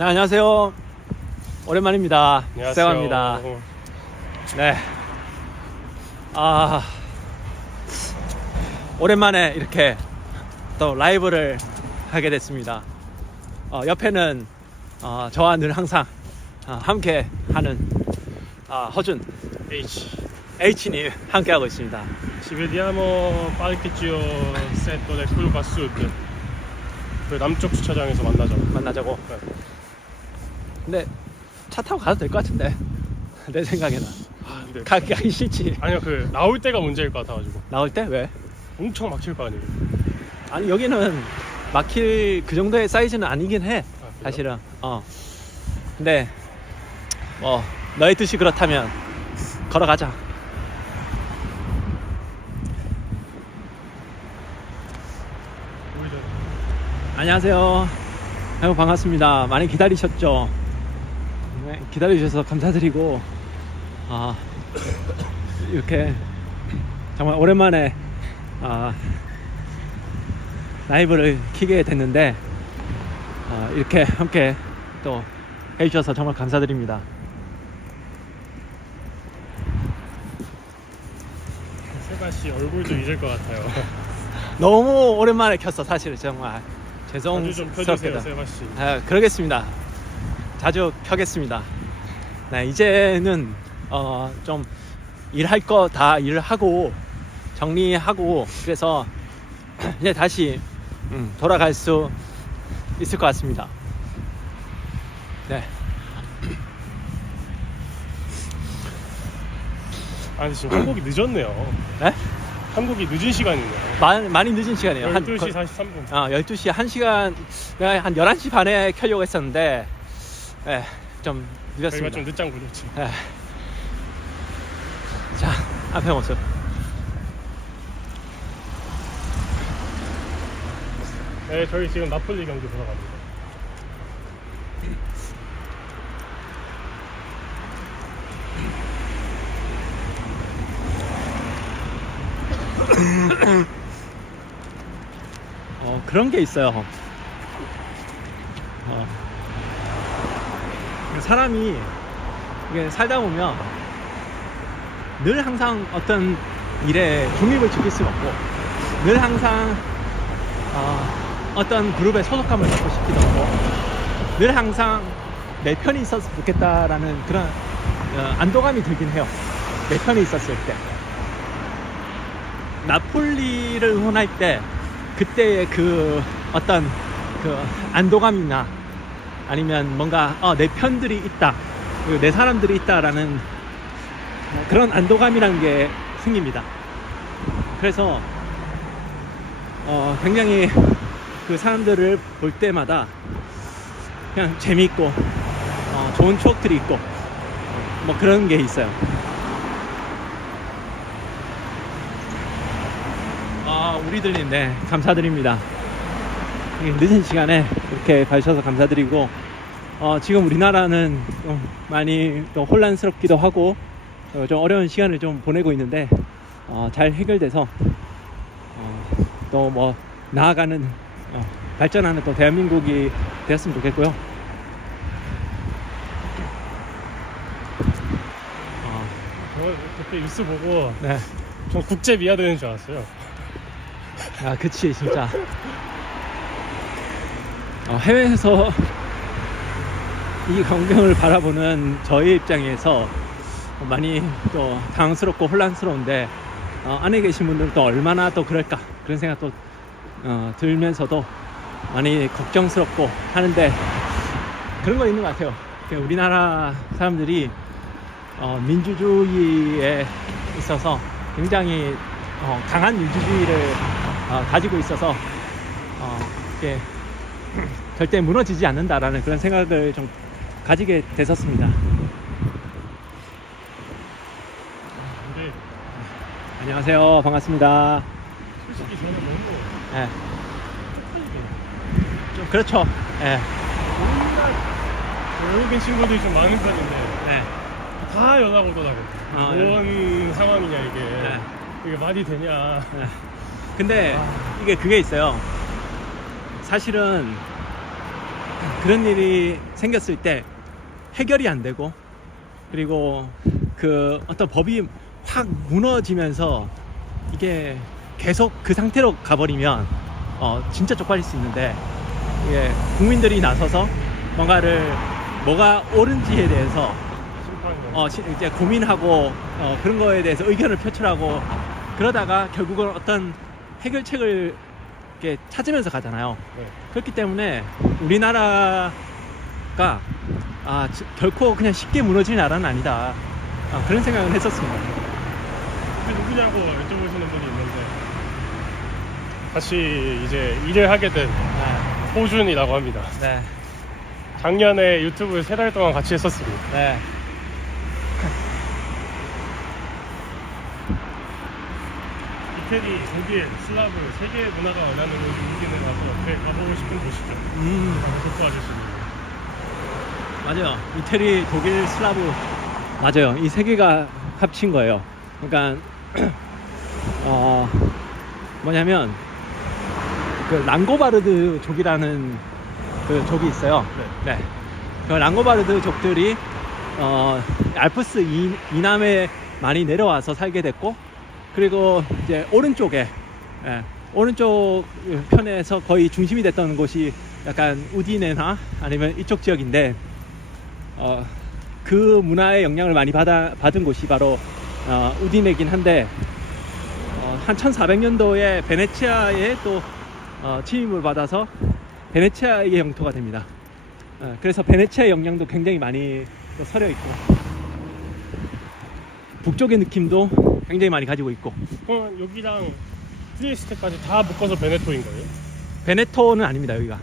네, 안녕하세요. 오랜만입니다. 안녕하세요. 세화입니다. 네. 아, 오랜만에 이렇게 또 라이브를 하게 됐습니다. 어, 옆에는 어, 저와 늘 항상 어, 함께 하는 아, 허준 H. H님 함께 하고 있습니다. Ci vediamo qualche giro setto del Curva Sud. 그 남쪽 주차장에서 만나자. 만나자고. 네. 근데 차 타고 가도 될 것 같은데 내 생각에는. 아, 근데 가, 가기 싫지. 아니요 그 나올 때가 문제일 것 같아가지고. 나올 때? 왜? 엄청 막힐 거 아니에요. 아니 여기는 막힐 그 정도의 사이즈는 아니긴 해 아, 그래요? 사실은. 어. 근데 뭐 너의 뜻이 그렇다면 걸어가자. 저 안녕하세요. 아유 반갑습니다. 많이 기다리셨죠 네, 기다려주셔서 감사드리고 아 이렇게 정말 오랜만에 아, 라이브를 키게 됐는데 아, 이렇게 함께 또 해주셔서 정말 감사드립니다 세가 씨 얼굴도 잊을 것 같아요. 너무 오랜만에 켰어 사실 정말 좀 씨. 아, 그러겠습니다. 자주 켜겠습니다. 네, 이제는 어, 좀 일할 거 다 일을 하고 정리하고 그래서 이제 다시 음, 돌아갈 수 있을 것 같습니다. 네, 아 근데 지금 한국이 늦었네요. 네? 한국이 늦은 시간이네요. 많이, 많이 늦은 시간이에요. 한 12시 거- 43분. 어, 12시 1시간, 내가 한 11시 반에 켜려고 했었는데, 네, 좀 저희가 늦었습니다. 좀 늦장 굴렸지. 네. 자, 앞에 모습. 네, 저희 지금 나폴리 경기 보러 갑니다. 어, 그런 게 있어요. 어. 사람이 이게 살다 보면 늘 항상 어떤 일에 중립을 지킬 수는 없고 늘 항상 어, 어떤 그룹에 소속감을 갖고 싶기도 하고 늘 항상 내 편이 있었으면 좋겠다라는 그런 어, 안도감이 들긴 해요. 내 편이 있었을 때. 나폴리를 응원할 때 그때의 그 어떤 그 안도감이나 아니면 뭔가 어, 내 편들이 있다, 그내 사람들이 있다라는 그런 안도감이라는 게 생깁니다. 그래서 어, 굉장히 그 사람들을 볼 때마다 그냥 재미있고 어, 좋은 추억들이 있고 뭐 그런 게 있어요. 아, 우리들님, 네, 감사드립니다. 이 늦은 시간에 이렇게 봐주셔서 감사드리고, 어, 지금 우리나라는 좀 많이 또 혼란스럽기도 하고, 어, 좀 어려운 시간을 좀 보내고 있는데, 어, 잘 해결돼서, 어, 또 뭐, 나아가는, 어, 발전하는 또 대한민국이 되었으면 좋겠고요. 어, 저 그때 뉴스 보고 네. 전 국제 미아 되는 줄 알았어요. 아, 그치, 진짜. 어, 해외에서 이 광경을 바라보는 저의 입장에서 많이 또 당황스럽고 혼란스러운데, 어, 안에 계신 분들은 또 얼마나 또 그럴까, 그런 생각도 어, 들면서도 많이 걱정스럽고 하는데, 그런 거 있는 것 같아요. 우리나라 사람들이 어, 민주주의에 있어서 굉장히 어, 강한 민주주의를 어, 가지고 있어서 어, 이렇게 절대 무너지지 않는다라는 그런 생각을 좀 가지게 됐었습니다. 근데 안녕하세요. 반갑습니다. 솔직히 저는 너무 예. 좀 그렇죠. 예. 온갖 외국인 친구들이 좀 많은 편인데 네. 다 연락 오더라고요. 아, 뭔 상황이냐 이게 네. 이게 말이 되냐. 예. 근데 이게 그게 있어요. 사실은 그런 일이 생겼을 때 해결이 안 되고 그리고 그 어떤 법이 확 무너지면서 이게 계속 그 상태로 가버리면 어 진짜 쪽팔릴 수 있는데 이게 국민들이 나서서 뭔가를 뭐가 옳은지에 대해서 어, 시- 이제 고민하고 어, 그런 거에 대해서 의견을 표출하고 그러다가 결국은 어떤 해결책을 이렇게 찾으면서 가잖아요. 네. 그렇기 때문에 우리나라가 아, 지- 결코 그냥 쉽게 무너질 나라는 아니다. 아, 그런 생각을 했었습니다. 그 누구냐고 여쭤보시는 분이 있는데 다시 이제 일을 하게 된 호준이라고 합니다. 네, 작년에 유튜브 세 달 동안 같이 했었습니다. 네. 이태리, 독일, 슬라브 세 개의 문화가 원하는 우기는 가서 네, 가보고 싶은 곳이죠. 음, 수 있는. 맞아요. 이태리, 독일, 슬라브 맞아요. 이 세 개가 합친 거예요. 그러니까 어 뭐냐면 그 랑고바르드 족이라는 그 족이 있어요. 네. 그 랑고바르드 족들이 어 알프스 이, 이남에 많이 내려와서 살게 됐고 그리고 이제 오른쪽에 예, 오른쪽 편에서 거의 중심이 됐던 곳이 약간 우디네나 아니면 이쪽 지역인데 어, 그 문화의 영향을 많이 받아, 받은 곳이 바로 어, 우디네긴 한데 어, 한 1400년도에 베네치아에 또 어, 침입을 받아서 베네치아의 영토가 됩니다. 어, 그래서 베네치아의 영향도 굉장히 많이 또 서려 있고 북쪽의 느낌도 굉장히 많이 가지고 있고 그럼 여기랑 트리에스테까지 다 묶어서 베네토인 거예요? 베네토는 아닙니다 여기가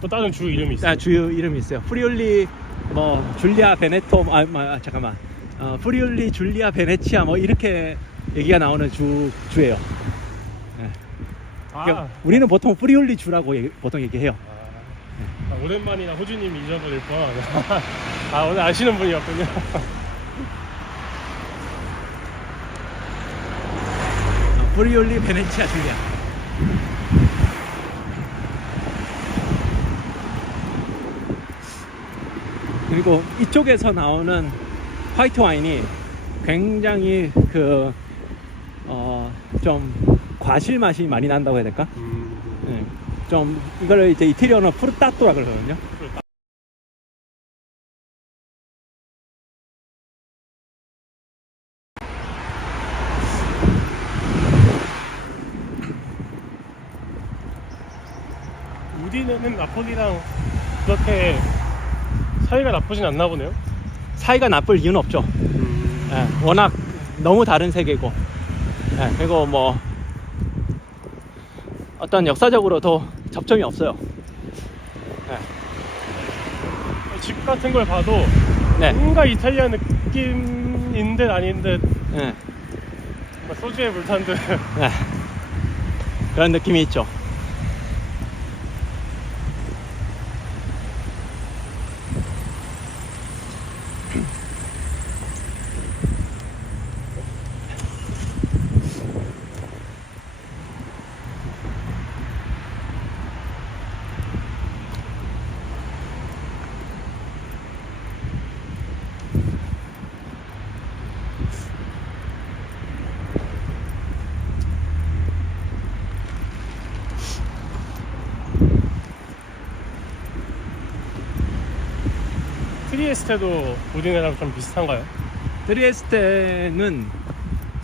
또 다른 주 이름이 있어요? 아, 주요 이름이 있어요. 프리올리 뭐 줄리아 베네토 아, 아 잠깐만 어, 프리올리 줄리아 베네치아 뭐 이렇게 얘기가 나오는 주 주예요. 예. 아, 그러니까 우리는 보통 프리올리 주라고 얘기- 보통 얘기해요. 아, 오랜만이라 호주님이 잊어버릴 뻔. 아 오늘 아시는 분이었군요. 어, 프리올리 베네치아 줄리아. 그리고 이쪽에서 나오는 화이트 와인이 굉장히 그, 어, 좀 과실 맛이 많이 난다고 해야 될까? 음, 예. 좀, 이거를 이제 이태리어는 푸르따또라 그러거든요. 우디네는 나폴리랑 그렇게 사이가 나쁘진 않나 보네요. 사이가 나쁠 이유는 없죠. 음, 예, 워낙 너무 다른 세계고, 예, 그리고 뭐, 어떤 역사적으로도 접점이 없어요. 집 같은 걸 봐도 네. 뭔가 이탈리아 느낌인 듯 아닌 듯 예, 뭔가 소주에 물 탄 듯 예. 그런 느낌이 있죠. 트리에스테도 우디네랑 좀 비슷한가요? 트리에스테는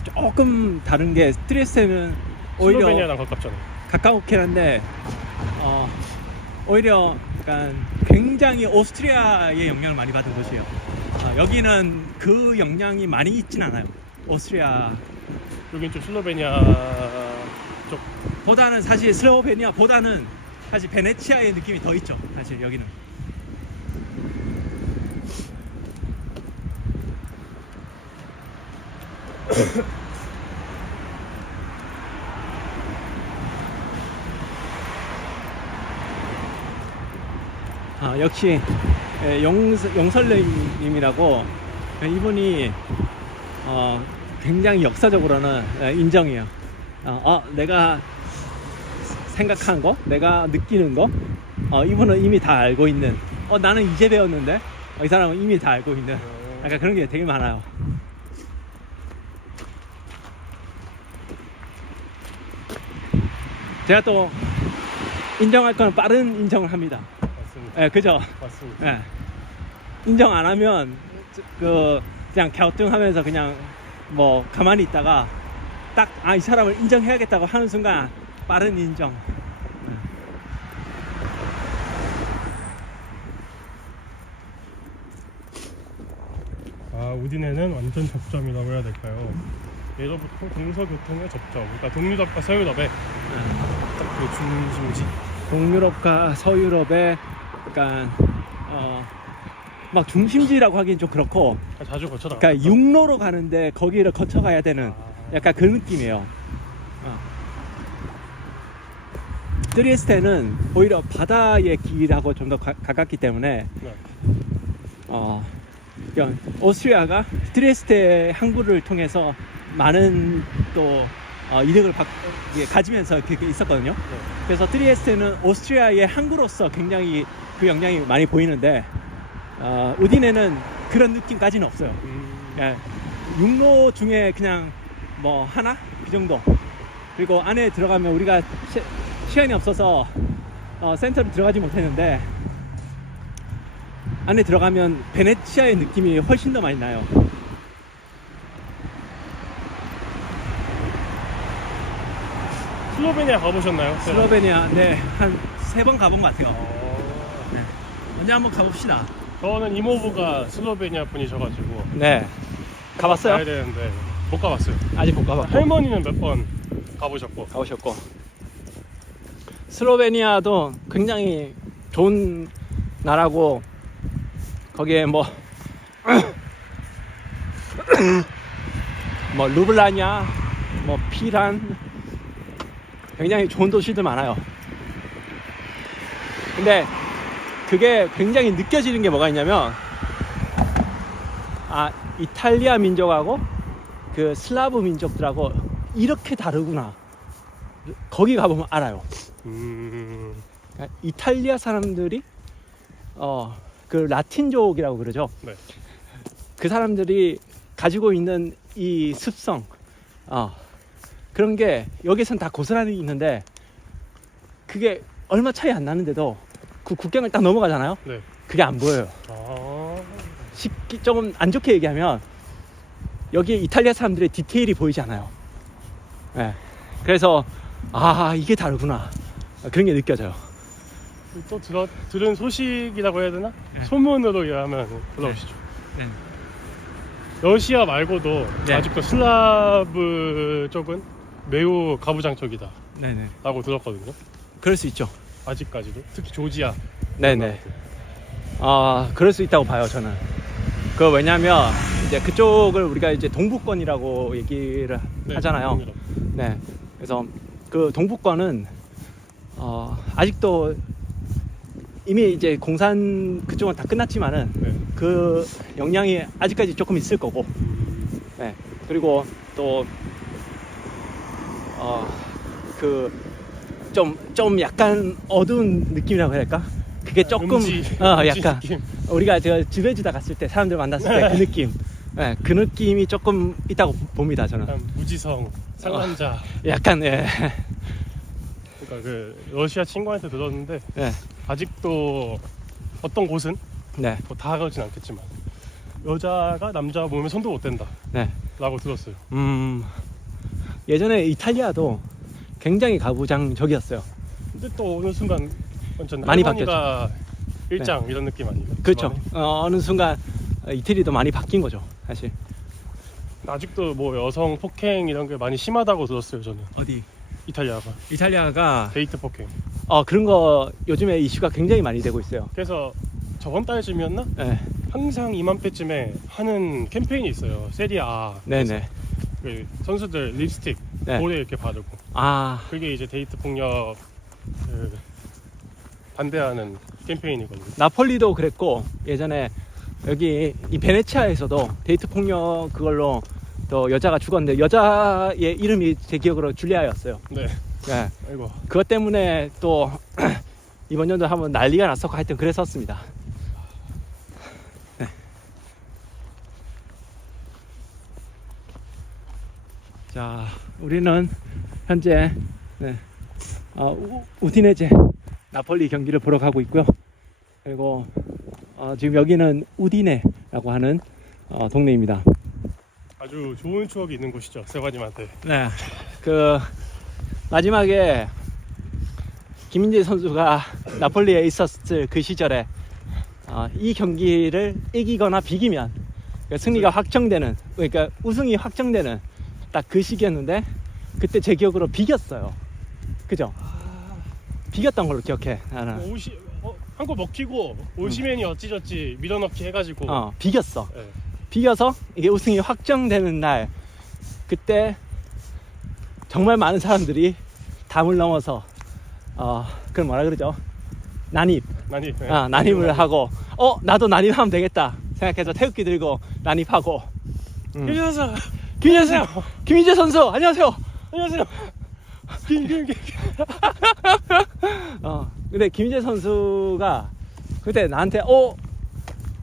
조금 다른 게, 트리에스테는 오히려 슬로베니아랑 가깝잖아요. 가까웠긴 한데 어, 오히려 약간 굉장히 오스트리아의 영향을 많이 받은 도시예요. 어, 여기는 그 영향이 많이 있진 않아요. 오스트리아 여긴 좀 슬로베니아 쪽 보다는 사실 슬로베니아보다는 사실 베네치아의 느낌이 더 있죠. 사실 여기는. 아, 역시 예, 용, 용설님이라고 이분이 어, 굉장히 역사적으로는 예, 인정해요. 어, 어, 내가 생각한 거, 내가 느끼는 거, 어, 이분은 이미 다 알고 있는 어 나는 이제 배웠는데 어, 이 사람은 이미 다 알고 있는 어, 약간 그런 게 되게 많아요. 제가 또 인정할 거는 빠른 인정을 합니다. 맞습니다. 예, 그죠? 맞습니다. 예. 인정 안 하면 그 그냥 갸우뚱하면서 그냥 뭐 가만히 있다가 딱 아 이 사람을 인정해야겠다고 하는 순간 빠른 인정. 아 우디네는 완전 접점이라고 해야 될까요? 예로부터 동서교통의 접점. 그러니까 동유럽과 서유럽의 예. 딱그 중심지. 동유럽과 서유럽의 약간 어 막 중심지라고 하기엔 좀 그렇고 자주 거쳐다. 그러니까 육로로 가는데 거기를 거쳐가야 되는 약간 그 느낌이에요. 어. 트리에스테는 오히려 바다의 길하고 좀 더 가깝기 때문에 네. 어, 오스트리아가 트리에스테 항구를 통해서 많은 또 어, 이득을 받, 이게 가지면서 있었거든요. 네. 그래서 트리에스테는 오스트리아의 항구로서 굉장히 그 영향이 많이 보이는데 어, 우디네는 그런 느낌까지는 없어요. 음, 예, 육로 중에 그냥 뭐 하나 그 정도. 그리고 안에 들어가면 우리가 시, 간이 없어서 어, 센터를 들어가지 못했는데 안에 들어가면 베네치아의 느낌이 훨씬 더 많이 나요. 슬로베니아 가보셨나요? 슬로베니아 네한 세 번 가본 것 같아요. 어, 언제 한번 가봅시다. 저는 이모부가 슬로베니아 분이셔가지고 네, 가봤어요? 가야 되는데 못 가봤어요. 아직 못 가봤고. 할머니는 몇 번 가보셨고. 가보셨고 슬로베니아도 굉장히 좋은 나라고 거기에 뭐 뭐 루블라냐 뭐 피란 굉장히 좋은 도시들 많아요 근데 그게 굉장히 느껴지는 게 뭐가 있냐면 아 이탈리아 민족하고 그 슬라브 민족들하고 이렇게 다르구나 거기 가보면 알아요. 음, 그러니까 이탈리아 사람들이 어 그 라틴족이라고 그러죠. 네. 그 사람들이 가지고 있는 이 습성, 어 그런 게 여기선 다 고스란히 있는데 그게 얼마 차이 안 나는데도 그 국경을 딱 넘어가잖아요. 네. 그게 안 보여요. 아, 쉽게 조금 안 좋게 얘기하면 여기 이탈리아 사람들의 디테일이 보이지 않아요. 예. 그래서 아 이게 다르구나 그런 게 느껴져요. 또 들어, 들은 소식이라고 해야 되나? 네. 소문으로 의하면 들어보시죠. 네. 러시아 말고도 네. 아직도 슬라브 쪽은 매우 가부장적이다 네네. 라고 들었거든요. 그럴 수 있죠. 아직까지도. 특히 조지아. 네네. 아 그럴 수 있다고 봐요 저는. 그 왜냐하면 이제 그쪽을 우리가 이제 동부권이라고 얘기를 네, 하잖아요. 동유럽. 네. 그래서 그 동부권은 어, 아직도 이미 이제 공산 그쪽은 다 끝났지만은 네. 그 영향이 아직까지 조금 있을 거고. 네. 그리고 또, 어, 그, 좀, 좀 약간 어두운 느낌이라고 해야 할까? 그게 조금, 음지, 어, 음지 약간, 느낌. 우리가 저 지배지다 갔을 때 사람들 만났을 때 그 느낌. 네, 그 느낌이 조금 있다고 봅니다, 저는. 약간 무지성, 상남자. 약간, 예. 그러니까 그 러시아 친구한테 들었는데 네. 아직도 어떤 곳은 네. 뭐다 그렇진 않겠지만 여자가 남자 몸에 손도 못 댄다 네. 라고 들었어요. 음, 예전에 이탈리아도 굉장히 가부장적이었어요. 근데 또 어느 순간 완전 많이 할머니가 일장 이런 느낌 아니에요? 그렇죠. 어, 어느 순간 이태리도 많이 바뀐 거죠, 사실. 아직도 뭐 여성 폭행 이런 게 많이 심하다고 들었어요 저는 어디? 이탈리아가 이탈리아가 데이트 폭행. 어 그런 거 요즘에 이슈가 굉장히 많이 되고 있어요. 그래서 저번 달쯤이었나? 네, 항상 이맘때쯤에 하는 캠페인이 있어요. 세리아. 네네. 그 선수들 립스틱 네. 볼에 이렇게 바르고 아, 그게 이제 데이트 폭력 그 반대하는 캠페인이거든요. 나폴리도 그랬고 예전에 여기 이 베네치아에서도 데이트 폭력 그걸로 또 여자가 죽었는데 여자의 이름이 제 기억으로 줄리아였어요. 네. 네, 아이고. 그것 때문에 또 이번 연도 한번 난리가 났었고 하여튼 그랬었습니다. 자, 우리는 현재 네, 어, 우- 우디네제 나폴리 경기를 보러 가고 있고요. 그리고 어, 지금 여기는 우디네라고 하는 어, 동네입니다. 아주 좋은 추억이 있는 곳이죠 세바님한테 네. 그 마지막에 김민재 선수가 나폴리에 있었을 그 시절에 어, 이 경기를 이기거나 비기면 그 승리가 확정되는 그러니까 우승이 확정되는 딱 그 시기였는데 그때 제 기억으로 비겼어요. 그죠? 비겼던 걸로 기억해. 나는. 오시 어, 한골 먹히고 오시맨이 어찌저찌 밀어넣기 해가지고 어, 비겼어. 예. 비겨서 이게 우승이 확정되는 날 그때 정말 많은 사람들이 담을 넘어서 어 그걸 뭐라 그러죠 난입 난이 예. 아, 난입을 하고 어 나도 난입하면 되겠다 생각해서 태극기 들고 난입하고 음. 김민재 김민재 선수. 김민재 선수 안녕하세요. 안녕하세요. 김 김 김. 어 근데 김민재 선수가 그때 나한테 어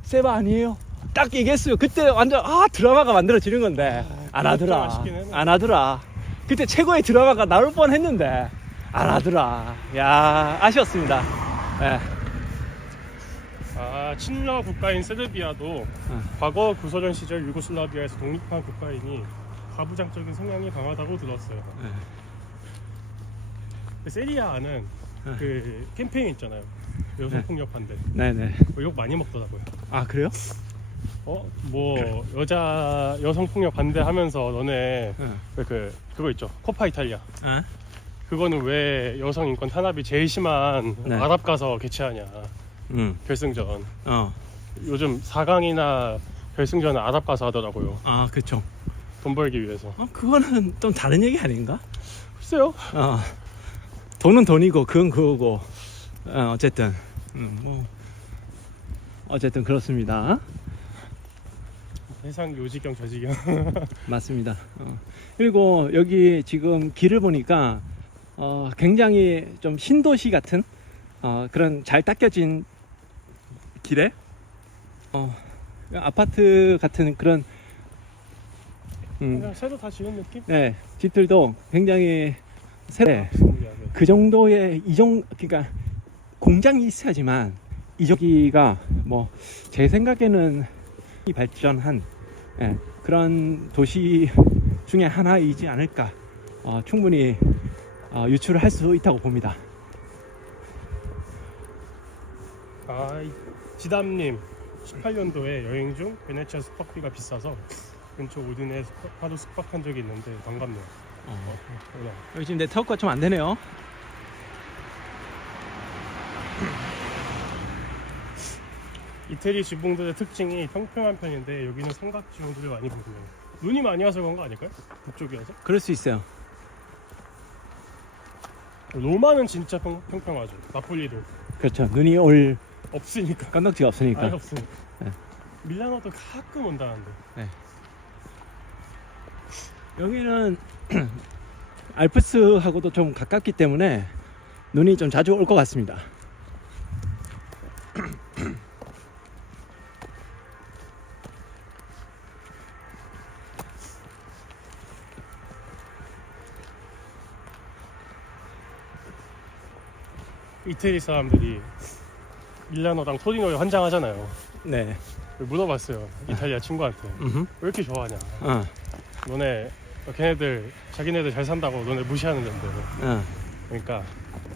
세바 아니에요? 딱 얘기했어요. 그때 완전 아 드라마가 만들어지는 건데. 안 하더라. 안 하더라. 그때 최고의 드라마가 나올 뻔했는데. 안 하더라. 야 아쉬웠습니다. 예. 아 친러 국가인 세르비아도 어. 과거 구소련 시절 유고슬라비아에서 독립한 국가이니 가부장적인 성향이 강하다고 들었어요. 예. 세리아는 그 캠페인 있잖아요. 여성 네. 폭력 반대. 네네 그거 욕 많이 먹더라고요. 아 그래요? 어, 뭐 여자 여성 폭력 반대하면서 너네 예. 왜그 그거 있죠. 코파 이탈리아. 아? 그거는 왜 여성 인권 탄압이 제일 심한 네. 아랍 가서 개최하냐 응. 결승전. 어. 요즘 4강이나 결승전은 아랍 가서 하더라고요. 아 그쵸 돈 벌기 위해서. 어, 그거는 좀 다른 얘기 아닌가? 글쎄요. 어. 돈은 돈이고 그건 그거고 어, 어쨌든 음, 뭐 어쨌든 그렇습니다. 세상 요지경 저지경. 맞습니다. 어. 그리고 여기 지금 길을 보니까 어, 굉장히 좀 신도시 같은 어, 그런 잘 닦여진 길에 어, 아파트 같은 그런 음, 그냥 새로 다 지은 느낌? 네, 집들도 굉장히 새로 신기하네. 그 정도의 이정 그러니까 공장이 있어야지만 이저기가 뭐 제 생각에는 이 발전한 예, 그런 도시 중에 하나이지 않을까 어, 충분히 어, 유출을 할 수 있다고 봅니다. 아, 이 지담님 18년도에 여행 중 베네치아 숙박비가 비싸서 근처 오딘에 숙박, 하루 숙박한 적이 있는데 반갑네요. 어, 그냥 여기 지금 네트워크가 좀 안 되네요. 이태리 지붕들의 특징이 평평한 편인데 여기는 삼각 지붕들을 많이 보고요. 눈이 많이 와서 그런 거 아닐까요? 북쪽이어서? 그럴 수 있어요. 로마는 진짜 평, 평평하죠. 나폴리도 그렇죠. 눈이 올 없으니까. 건덕지가 없으니까. 아예 없으니까. 네. 밀라노도 가끔 온다는데. 여기는 알프스하고도 좀 가깝기 때문에 눈이 좀 자주 올 것 같습니다. 이태리 사람들이 밀라노랑 토리노에 환장하잖아요. 네. 물어봤어요. 이탈리아 친구한테. 음흠. 왜 이렇게 좋아하냐. 어, 너네 걔네들 자기네들 잘 산다고 너네 무시하는 건데 어, 그러니까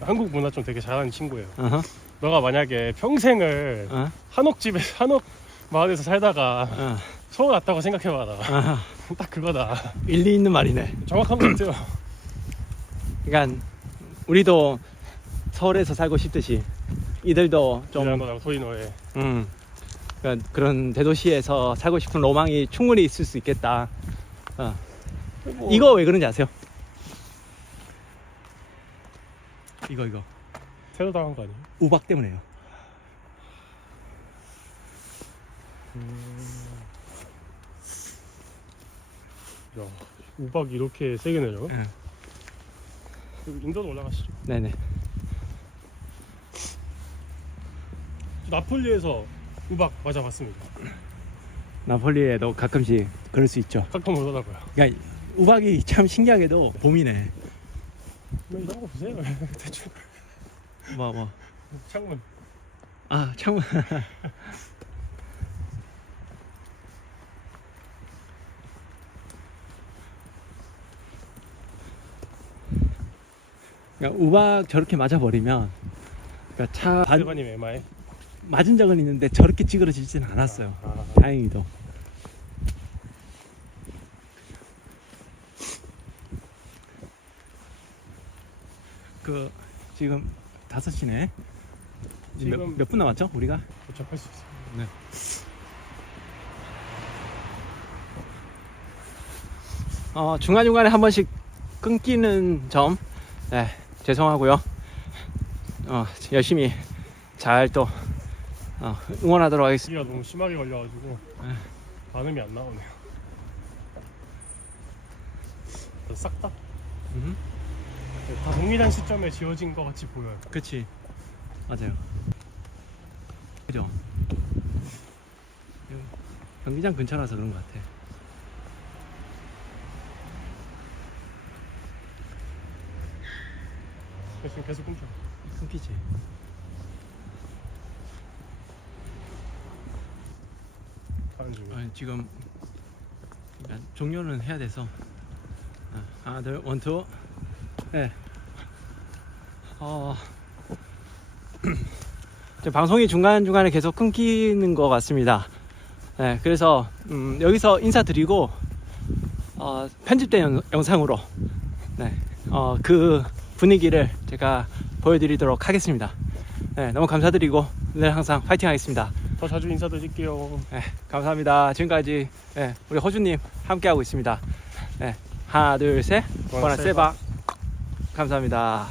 한국 문화 좀 되게 잘하는 친구예요 어허, 너가 만약에 평생을 어, 한옥집에 한옥 마을에서 살다가 어, 서울 왔다고 생각해봐라 어. 딱 그거다 일리 있는 말이네. 정확한 것 같아요 그러니까 우리도 서울에서 살고 싶듯이 이들도 좀 밀라노랑 토리노에 음, 그러니까 그런 대도시에서 살고 싶은 로망이 충분히 있을 수 있겠다. 어. 뭐, 이거 왜 그런지 아세요? 이거 이거 테러 당한 거 아니에요? 우박 때문에요. 야 우박 이렇게 세게 내려? 응. 인도로 올라가시죠 네네. 나폴리에서 우박 맞아봤습니다. 나폴리에도 가끔씩 그럴 수 있죠. 가끔 오더라고요. 그러니까 우박이 참 신기하게도 봄이네. 뭐 이런 거 보세요. 대충 뭐 뭐. 창문. 아 창문. 그러니까 우박 저렇게 맞아버리면 그러니까 차 반, 대관님 에마에. 맞은 적은 있는데 저렇게 찌그러지진 않았어요. 아, 다행히도. 그 지금 5시네. 지금- 몇 분 남았죠? 우리가? 도착할 수 있어요. 네. 어, 중간중간에 한 번씩 끊기는 점, 네, 죄송하고요. 어, 열심히 잘 또 어, 응원하도록 하겠습니다. 너무 심하게 걸려가지고 네. 발음이 안 나오네요. 싹 다 음, 다 동일한 시점에 지어진 것 같이 보여요. 그치. 맞아요. 그죠? 경기장 근처라서 그런 것 같아. 지금 계속 끊겨. 끊기지. 가는 중이에요. 어, 지금 종료는 해야 돼서 아, 하나 둘 원투 네. 어, 방송이 중간 중간에 계속 끊기는 것 같습니다. 네, 그래서 음, 여기서 인사드리고 어, 편집된 영, 영상으로 네, 어, 그 분위기를 제가 보여드리도록 하겠습니다. 네, 너무 감사드리고 늘 항상 파이팅 하겠습니다. 더 자주 인사드릴게요. 네, 감사합니다. 지금까지 네, 우리 호주님 함께하고 있습니다. 네, 하나, 둘, 셋. 보아세바. 보나세바. 감사합니다.